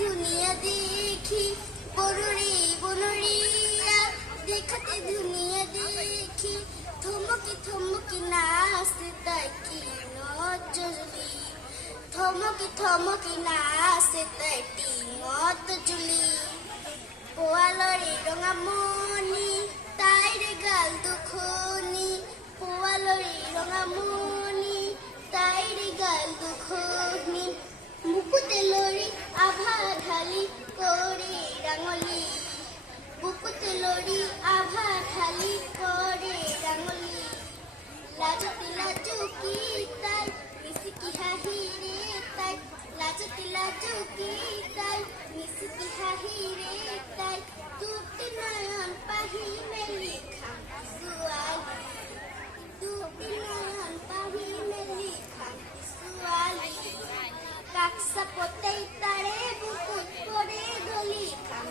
দুনিয়া দেখি বরুড়ি বনরিয়া দেখাতে দুনিয়া দেখি থমকি থমকি নাচতে তাই কি নজরুলি থমকি থমকি নাচতে তাই কি নজরুলি পোৱালৰি ৰঙা মণি তাইৰে গাল দুখনি পোৱালৰি ৰঙা মণি তাইৰে গাল দুখনি বুকুতে লৰি আভা ঢালি কৰি ৰাঙলী বুকুতে লৰি আভা ঢালি কৰি ৰাঙলী লাজতি লাজুকি তাই মিচিকি হাঁহিৰে তাই লাজতি লাজুকি তাই মিচিকি হাঁহিৰে তাই দুটি নয়ন পাহি মেলি খাম ছোৱালী দুটি নয়ন পাহি মেলি খাম ছোৱালী কাক চাপতেই তাৰে বুকুত পৰে ধলি খাম